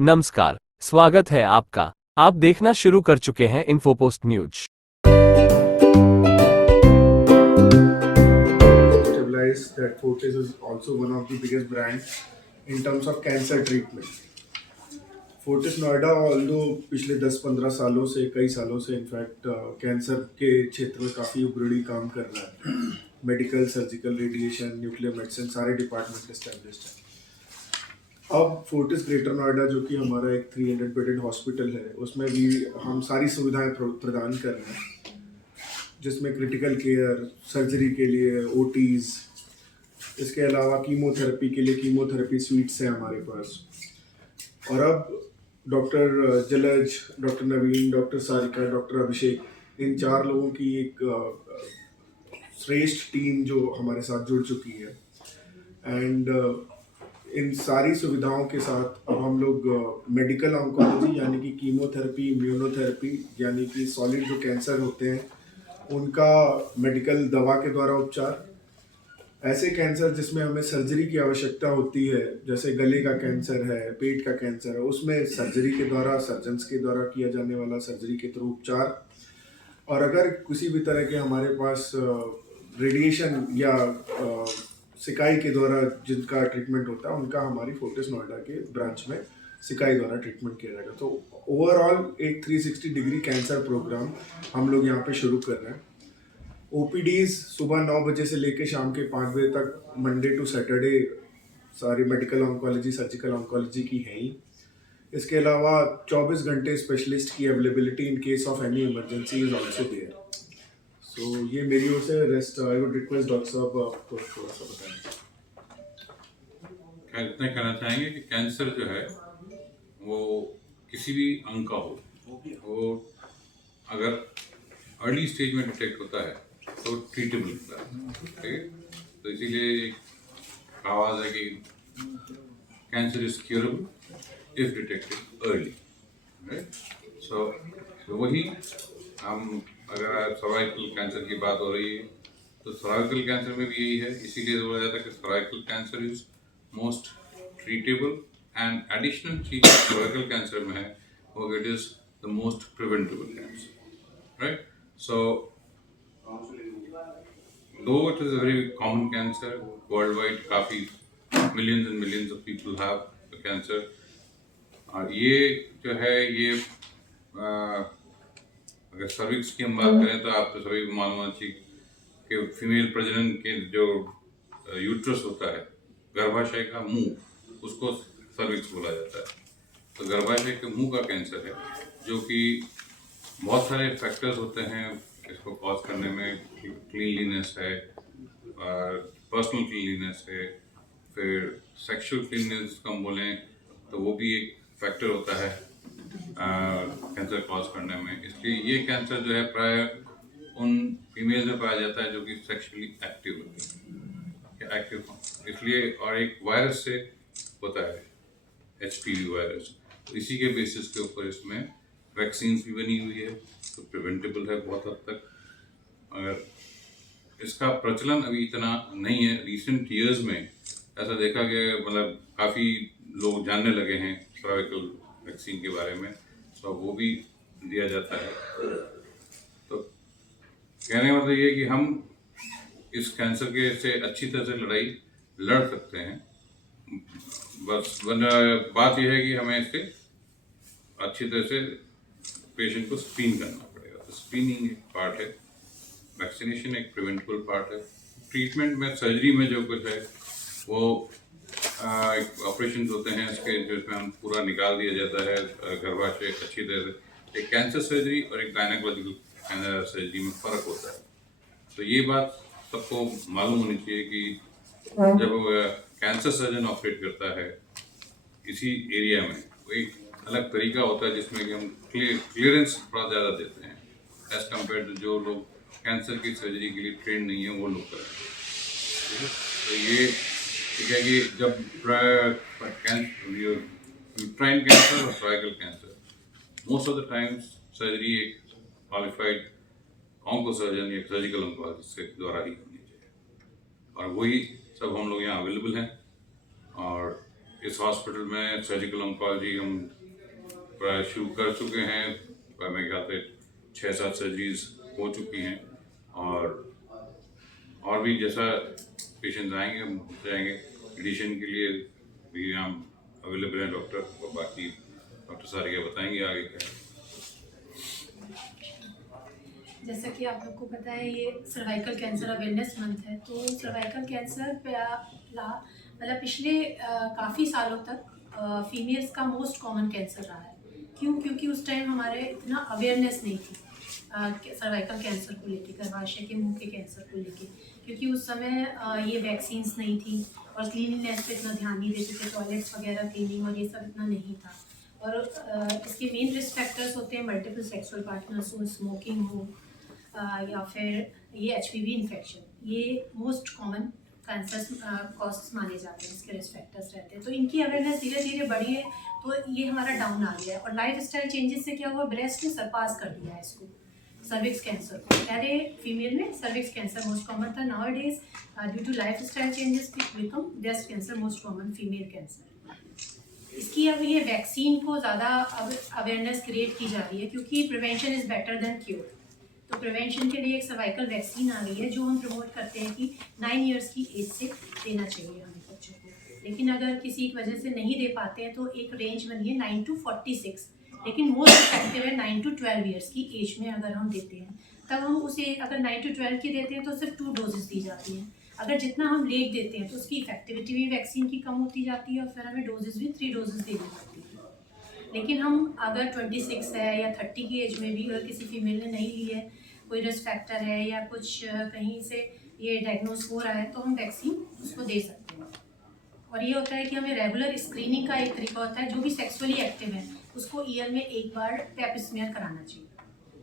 नमस्कार, स्वागत है आपका। आप देखना शुरू कर चुके हैं इन्फोपोस्ट news. Stabilize that Fortis is also one of the biggest brands in terms of cancer treatment. Fortis Noida although पिछले 10-15 सालों से कई सालों से इनफैक्ट कैंसर के क्षेत्र में काफ़ी अग्रणी काम कर रहा है। Medical, surgical, radiation, nuclear medicine सारे डिपार्टमेंट एस्टेब्लिश्ड हैं। अब फोर्टिस ग्रेटर नोएडा जो कि हमारा एक 300 बेडेड हॉस्पिटल है, उसमें भी हम सारी सुविधाएं प्रदान कर रहे हैं, जिसमें क्रिटिकल केयर, सर्जरी के लिए ओटीज़, इसके अलावा कीमोथेरेपी के लिए कीमोथेरेपी स्वीट्स हैं हमारे पास। और अब डॉक्टर जलज, डॉक्टर नवीन, डॉक्टर सारिका, डॉक्टर अभिषेक, इन 4 लोगों की एक श्रेष्ठ टीम जो हमारे साथ जुड़ चुकी है। एंड इन सारी सुविधाओं के साथ अब हम लोग मेडिकल ऑन्कोलॉजी यानी कि कीमोथेरेपी, इम्यूनोथेरेपी यानी कि सॉलिड जो कैंसर होते हैं उनका मेडिकल दवा के द्वारा उपचार, ऐसे कैंसर जिसमें हमें सर्जरी की आवश्यकता होती है, जैसे गले का कैंसर है, पेट का कैंसर है, उसमें सर्जरी के द्वारा, सर्जन्स के द्वारा किया जाने वाला सर्जरी के थ्रू उपचार। और अगर किसी भी तरह के हमारे पास रेडिएशन या सिकाई के द्वारा जिनका ट्रीटमेंट होता है, उनका हमारी फोर्टिस नोएडा के ब्रांच में सिकाई द्वारा ट्रीटमेंट किया जाएगा। तो ओवरऑल एक 360 डिग्री कैंसर प्रोग्राम हम लोग यहाँ पे शुरू कर रहे हैं। ओपीडीज सुबह 9 बजे से लेकर शाम के 5 बजे तक, मंडे टू सैटरडे, सारी मेडिकल ऑन्कोलॉजी, सर्जिकल ऑन्कोलॉजी की है ही। इसके अलावा 24 घंटे स्पेशलिस्ट की availability in case of any emergency is also there. So ये मेरी ओर से। Rest I would request doctor साहब आपको थोड़ा सा बताएं। इतना कहना चाहेंगे कि कैंसर जो है वो किसी भी अंग का हो, वो अगर अर्ली स्टेज में डिटेक्ट होता है तो ट्रीटेबल होता है, ठीक है। तो इसीलिए कहावत है कि cancer is curable if detected early, right. So वही हम, अगर सर्वाइकल कैंसर की बात हो रही है तो सर्वाइकल कैंसर में भी यही है। इसीलिए बोला जाता है कि cervical cancer is most treatable, and additional चीज सर्वाइकल कैंसर में है वो it is the most preventable cancer, right. So though it is a very common cancer worldwide, काफ़ी millions and millions of people have the cancer. और ये जो है ये अगर सर्विक्स की हम बात करें तो आप तो सभी को मालूम होना चाहिए कि फीमेल प्रजनन के जो यूट्रस होता है, गर्भाशय का मुंह, उसको सर्विक्स बोला जाता है। तो गर्भाशय के मुंह का कैंसर है, जो कि बहुत सारे फैक्टर्स होते हैं इसको कॉज करने में। क्लीनलीनेस है, पर्सनल क्लीनलीनेस है, फिर सेक्सुअल क्लीनलीनेस हम बोलें तो वो भी एक फैक्टर होता है कैंसर कॉज करने में। इसलिए ये कैंसर जो है प्राय उन फीमेल में पाया जाता है जो कि सेक्सुअली एक्टिव होती है, एक्टिव हो, इसलिए। और एक वायरस से होता है, HPV वायरस। तो इसी के बेसिस के ऊपर इसमें वैक्सीन भी बनी हुई है, तो प्रिवेंटेबल है बहुत हद तक। अगर इसका प्रचलन अभी इतना नहीं है, रिसेंट ईयर्स में ऐसा देखा गया, मतलब काफ़ी लोग जानने लगे हैं सर्वाइकल वैक्सीन के बारे में, तो वो भी दिया जाता है। तो कहने का मतलब ये कि हम इस कैंसर के से अच्छी तरह से लड़ाई लड़ सकते हैं। बस बात यह है कि हमें इससे अच्छी तरह से पेशेंट को स्क्रीन करना पड़ेगा। तो स्क्रीनिंग एक पार्ट है, वैक्सीनेशन एक प्रिवेंटेबल पार्ट है। ट्रीटमेंट में, सर्जरी में जो कुछ है वो ऑपरेशन होते हैं इसके, जिसमें हम पूरा निकाल दिया जाता है गर्भाशय अच्छी तरह से। एक कैंसर सर्जरी और एक गायनेकोलॉजिकल सर्जरी में फ़र्क होता है। तो ये बात सबको मालूम होनी चाहिए कि जब कैंसर सर्जन ऑपरेट करता है इसी एरिया में, वो एक अलग तरीका होता है जिसमें कि हम क्लियरेंस थोड़ा ज़्यादा देते हैं एज कम्पेयर टू जो लोग कैंसर की सर्जरी के लिए ट्रेंड नहीं है वो लोग करते हैं। तो ये ठीक है कि जब यूट्राइन कैंसर और cervical cancer, most of the times surgery एक क्वालिफाइड ऑन्कोसर्जन या सर्जिकल ऑन्कोलॉजिस्ट के द्वारा ही होनी चाहिए, और वही सब हम लोग यहाँ अवेलेबल हैं। और इस हॉस्पिटल में सर्जिकल ऑन्कोलॉजी हम प्राय शुरू कर चुके हैं। मेरे ख्याल से 6-7 सर्जरीज हो चुकी हैं, और भी जैसा पेशेंट्स आएंगे हम जाएंगे। एडिशन के लिए भी हम अवेलेबल हैं डॉक्टर, और बाकी डॉक्टर सारिया बताएंगे आगे क्या है। जैसा कि आप लोग को पता है, ये सर्वाइकल कैंसर अवेयरनेस मंथ है। तो सर्वाइकल कैंसर मतलब पिछले काफ़ी सालों तक फीमेल्स का मोस्ट कॉमन कैंसर रहा है। क्यों? क्योंकि उस टाइम हमारे इतना अवेयरनेस नहीं थी सर्वाइकल कैंसर को लेके, गर्भाशय के मुंह के कैंसर को लेके, क्योंकि उस समय ये वैक्सीन्स नहीं थी और क्लीनिनेस पे इतना ध्यान नहीं देते थे, टॉयलेट्स वगैरह क्लीनिंग और ये सब इतना नहीं था। और इसके मेन रिस्क फैक्टर्स होते हैं मल्टीपल सेक्सुअल पार्टनर्स हो, स्मोकिंग हो, या फिर ये HPV इन्फेक्शन। ये मोस्ट कॉमन कैंसर कॉजेस माने जाते हैं, इसके रिस्क फैक्टर्स रहते हैं। तो इनकी अवेयरनेस धीरे धीरे बढ़ी है, तो ये हमारा डाउन आ गया है। और लाइफ स्टाइल चेंजेस से क्या हुआ, ब्रेस्ट ने सरपास कर दिया है इसको, सर्विक्स कैंसर को। पहले फीमेल में सर्विक्स कैंसर मोस्ट कॉमन था, now days due to life style changes become breast cancer most common female cancer. इसकी अब ये वैक्सीन को ज़्यादा अवेयरनेस क्रिएट की जा रही है, क्योंकि prevention is better than cure. तो प्रिवेंशन के लिए एक सर्वाइकल वैक्सीन आ रही है, जो हम प्रमोट करते हैं कि 9 इयर्स की एज से देना चाहिए हमें बच्चों को। लेकिन अगर किसी एक वजह से नहीं दे पाते हैं तो एक रेंज बनी है 9 to 46, लेकिन मोस्ट इफेक्टिव है 9 to 12 इयर्स की एज में अगर हम देते हैं। तब हम उसे अगर 9 to 12 की देते हैं तो सिर्फ 2 डोजेस दी जाती हैं। अगर जितना हम लेट देते हैं तो उसकी इफेक्टिविटी भी वैक्सीन की कम होती जाती है, और फिर हमें डोजेस भी 3 डोजेस देनी पड़ती है। लेकिन हम अगर 26 है या 30 की एज में भी अगर किसी फीमेल ने नहीं ली है, कोई रिस्क फैक्टर है या कुछ कहीं से ये डायग्नोज हो रहा है, तो हम वैक्सीन उसको दे सकते हैं। और ये होता है कि हमें रेगुलर स्क्रीनिंग का एक तरीका होता है, जो भी सेक्सुअली एक्टिव है उसको ईयर में एक बार पैप स्मीयर कराना चाहिए।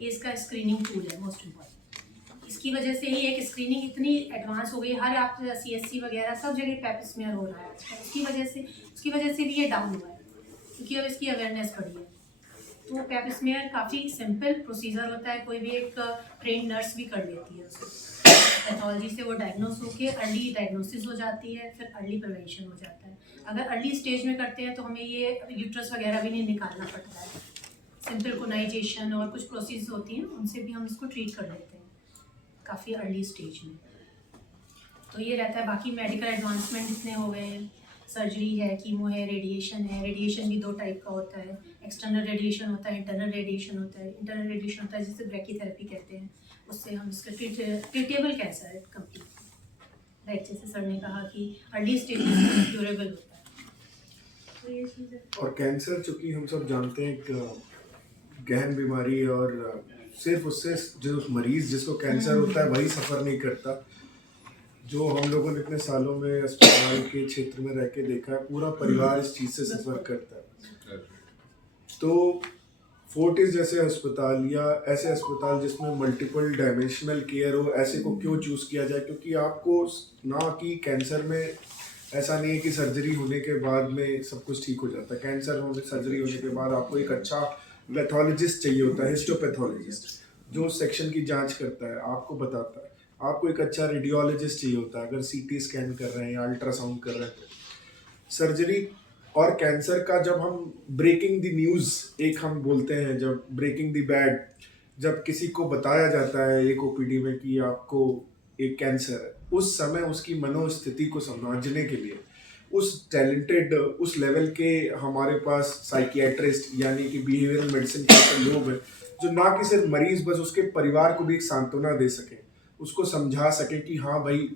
ये इसका स्क्रीनिंग टूल है मोस्ट इम्पॉर्टेंट। इसकी वजह से ही एक स्क्रीनिंग इतनी एडवांस हो गई, हर आप CSC वगैरह सब जगह पैप स्मीयर हो रहा है आजकल। उसकी वजह से भी ये डाउन हुआ है, क्योंकि अब इसकी अवेयरनेस बढ़ी है। तो पैप स्मीयर काफ़ी सिंपल प्रोसीजर होता है, कोई भी एक ट्रेन नर्स भी कर लेती है उसको। पैथोलॉजी से वो डायग्नोस होके अर्ली डायग्नोसिस हो जाती है, फिर अर्ली प्रिवेंशन हो जाता है। अगर अर्ली स्टेज में करते हैं तो हमें ये यूट्रस वगैरह भी नहीं निकालना पड़ता है। सिंपल कोनाइजेशन और कुछ प्रोसेस होती हैं, उनसे भी हम इसको ट्रीट कर लेते हैं काफ़ी अर्ली स्टेज में। तो ये रहता है। बाकी मेडिकल एडवांसमेंट इतने हो गए हैं, सर्जरी है, कीमो है, रेडिएशन है। रेडिएशन भी 2 टाइप का होता है, एक्सटर्नल रेडिएशन होता है, इंटरनल रेडिएशन होता है। इंटरनल रेडिएशन होता है जिसे ब्रैकीथेरेपी कहते हैं, उससे हम इसका ट्रीटेबल कैंसर है कंप्लीट। लाइक जैसे सर ने कहा कि अर्ली स्टेज में क्यूरेबल होता है। तो ये चीज़ है। और कैंसर चूँकि हम सब जानते हैं एक गहन बीमारी है, और सिर्फ उससे जो मरीज़ जिसको कैंसर होता है वही सफ़र नहीं करता। जो हम लोगों ने इतने सालों में अस्पताल के क्षेत्र में रह के देखा है, पूरा परिवार इस चीज़ से सफ़र करता है। तो फोर्टिस जैसे अस्पताल या ऐसे अस्पताल जिसमें मल्टीपल डायमेंशनल केयर हो, ऐसे को क्यों चूज़ किया जाए? क्योंकि आपको ना कि कैंसर में ऐसा नहीं है कि सर्जरी होने के बाद में सब कुछ ठीक हो जाता है। कैंसर होने सर्जरी होने के बाद आपको एक अच्छा पैथोलॉजिस्ट चाहिए होता है, हिस्टोपैथोलॉजिस्ट, जो सेक्शन की जांच करता है, आपको बताता है। आपको एक अच्छा रेडियोलॉजिस्ट चाहिए होता है, अगर CT स्कैन कर रहे हैं या अल्ट्रासाउंड कर रहे हैं तो। सर्जरी और कैंसर का जब हम ब्रेकिंग द न्यूज़ एक हम बोलते हैं, जब ब्रेकिंग द बैड, जब किसी को बताया जाता है एक OPD में कि आपको एक कैंसर है, उस समय उसकी मनोस्थिति को समझने के लिए उस टैलेंटेड उस लेवल के हमारे पास साइकियाट्रिस्ट यानी कि बिहेवियरल मेडिसिन के लोग हैं, जो ना कि सिर्फ मरीज, बस उसके परिवार को भी एक सांत्वना दे सके, उसको समझा सके कि हाँ भाई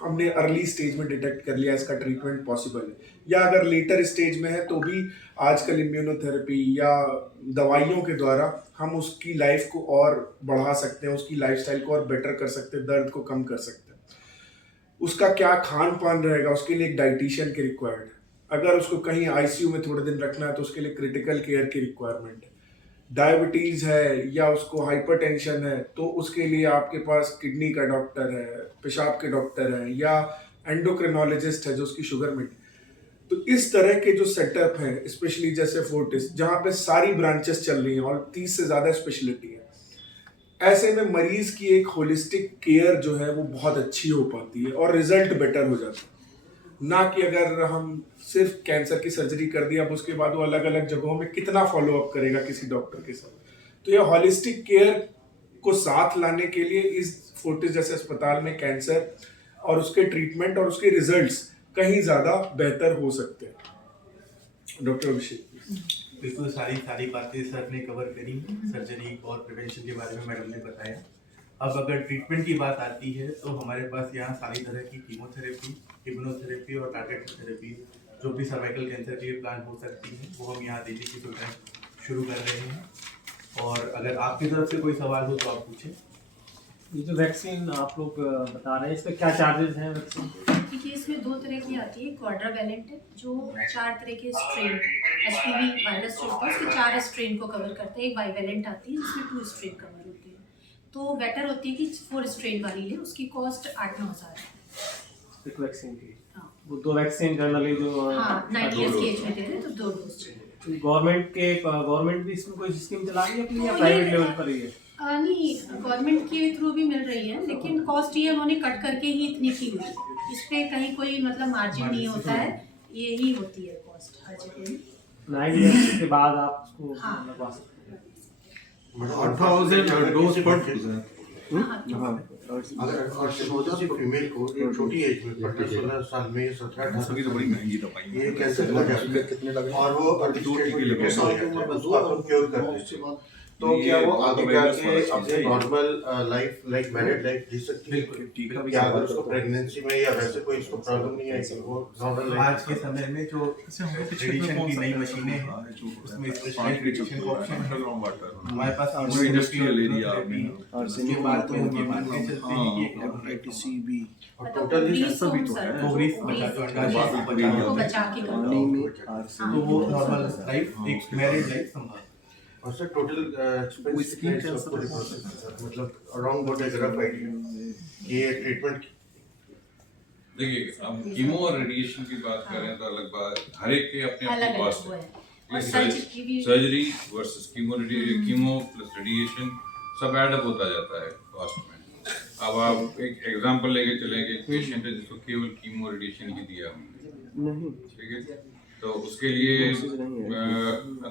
हमने अर्ली स्टेज में डिटेक्ट कर लिया, इसका ट्रीटमेंट पॉसिबल है। या अगर लेटर स्टेज में है तो भी आजकल इम्यूनोथेरेपी या दवाइयों के द्वारा हम उसकी लाइफ को और बढ़ा सकते हैं, उसकी लाइफस्टाइल को और बेटर कर सकते हैं, दर्द को कम कर सकते हैं। उसका क्या खान पान रहेगा, उसके लिए एक डाइटिशियन की रिक्वायर्ड है। अगर उसको कहीं ICU में थोड़े दिन रखना है तो उसके लिए क्रिटिकल केयर की रिक्वायरमेंट है। डायबिटीज़ है या उसको हाइपरटेंशन है तो उसके लिए आपके पास किडनी का डॉक्टर है, पेशाब के डॉक्टर है, या एंडोक्रिनोलॉजिस्ट है जो उसकी शुगर में। तो इस तरह के जो सेटअप है, स्पेशली जैसे फोर्टिस जहाँ पे सारी ब्रांचेस चल रही हैं और 30 से ज़्यादा स्पेशलिटी है, ऐसे में मरीज की एक होलिस्टिक केयर जो है वो बहुत अच्छी हो पाती है और रिजल्ट बेटर हो जाता है। ना कि अगर हम सिर्फ कैंसर की सर्जरी कर दी, अब उसके बाद वो अलग अलग जगहों में कितना फॉलो अप करेगा किसी डॉक्टर के साथ। तो ये हॉलिस्टिक केयर को साथ लाने के लिए इस फोर्टिस जैसे अस्पताल में कैंसर और उसके ट्रीटमेंट और उसके रिजल्ट्स कहीं ज़्यादा बेहतर हो सकते हैं। डॉक्टर अभिषेक। बिल्कुल सारी बातें सर ने कवर करी, सर्जरी और प्रिवेंशन के बारे में मैडम ने बताया। अब अगर ट्रीटमेंट की बात आती है तो हमारे पास यहाँ सारी तरह की कीमोथेरेपी, इम्यूनोथेरेपी और टारगेटेड थेरेपी जो भी सर्वाइकल कैंसर के लिए प्लान हो सकती है वो हम यहाँ देने की सुविधा शुरू कर रहे हैं। और अगर आपकी तरफ से कोई सवाल हो तो आप पूछें। ये जो वैक्सीन आप लोग बता रहे हैं इसका क्या चार्जेस हैं वैक्सीन? देखिए इसमें 2 तरह की आती है। क्वाड्रावैलेंट है जो 4 तरह के स्ट्रेन HPV वायरस जो होता है उसके 4 स्ट्रेन को कवर करता है। एक बाइवैलेंट आती है जिसमें 2 स्ट्रेन कवर होती है। तो बेटर होती है कि 4 स्ट्रेन वाली ले, उसकी कॉस्ट 8-9 हज़ार है एक वैक्सीन की। हाँ। वो 2 वैक्सीन जनरली जो 90 ईयर्स की एज में दे रहे हैं तो 2 डोज चाहिए। गवर्नमेंट भी इसमें कोई स्कीम चला रही है अपनी या तो प्राइवेट ये- लेवल पर ही है? नहीं, गवर्नमेंट के थ्रू भी मिल रही है लेकिन कॉस्ट ये उन्होंने कट करके ही इतनी की हुई है। इस पे कहीं कोई मतलब मार्जिन नहीं होता है, ये ही होती है कॉस्ट हर जगह में। 90 ईयर्स के बाद आप उसको हाँ। लगवा सकते हैं। 1000 डोज पर हाँ, अगर फीमेल को एक छोटी एज में 15-16 साल में 17-18 सभी तो बड़ी महंगी दवाई ये कैंसर हो जाता है कितने लगे और वो दो टीके लगे कैसा हो जाता है उसको अपन क्योर कर देते हैं। तो क्या वो आगे जाके अपने normal life like married life जी सकती है? बिल्कुल। क्या अगर उसको प्रेगनेंसी में या वैसे कोई इसको प्रॉब्लम नहीं आएगी वो नॉर्मल आज के समय में जो रेडिएशन की नई मशीनें हैं उसमें स्पेशलाइज्ड रेडिएशन का ऑप्शन है। हमारे पास इंडस्ट्रियल एरिया और उसके बाद में हम ये मानते चलते हैं कि एक और टोटल ही ऐसा भी तो है। ओवरीज बचा जो अंडाशय को बचा के करना। तो वो नॉर्मल लाइफ एक मैरिड लाइफ संभव। और सर टोटल एक्सपेंस मतलब around what is rough idea ये ट्रीटमेंट। देखिए अब कीमो और रेडिएशन की बात करें तो अलग बात, हर एक के अपने अपने अलग कॉस्ट वो है। है। और सर्जरी भी surgery versus chemo plus radiation सब ऐड अप होता जाता है कॉस्ट में। अब आप एक एग्जांपल लेके चलें कि एक पेशेंट है जिसको केवल कीमो रेडिएशन ही दिया हमने, ठीक है, तो उसके लिए आई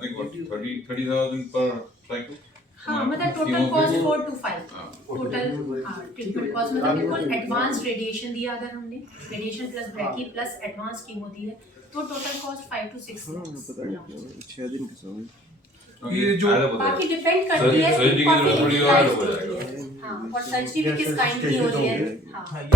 थिंक 30,000 पर साइकिल। हाँ, मतलब टोटल कॉस्ट 4 to 5 टोटल। हाँ, ट्रीटमेंट कॉस्ट मतलब बिल्कुल एडवांस रेडिएशन दिया अगर हमने, radiation plus brachy plus advance chemo दी है तो टोटल कॉस्ट 5 to 6 ये जो बाकी डिपेंड करती है सर्जरी की काफी थोड़ी और हो यूटिलाइज जाएगा। होती है। हाँ, और सर्जरी भी किस काइंड की हो रही है। हाँ। हाँ, ये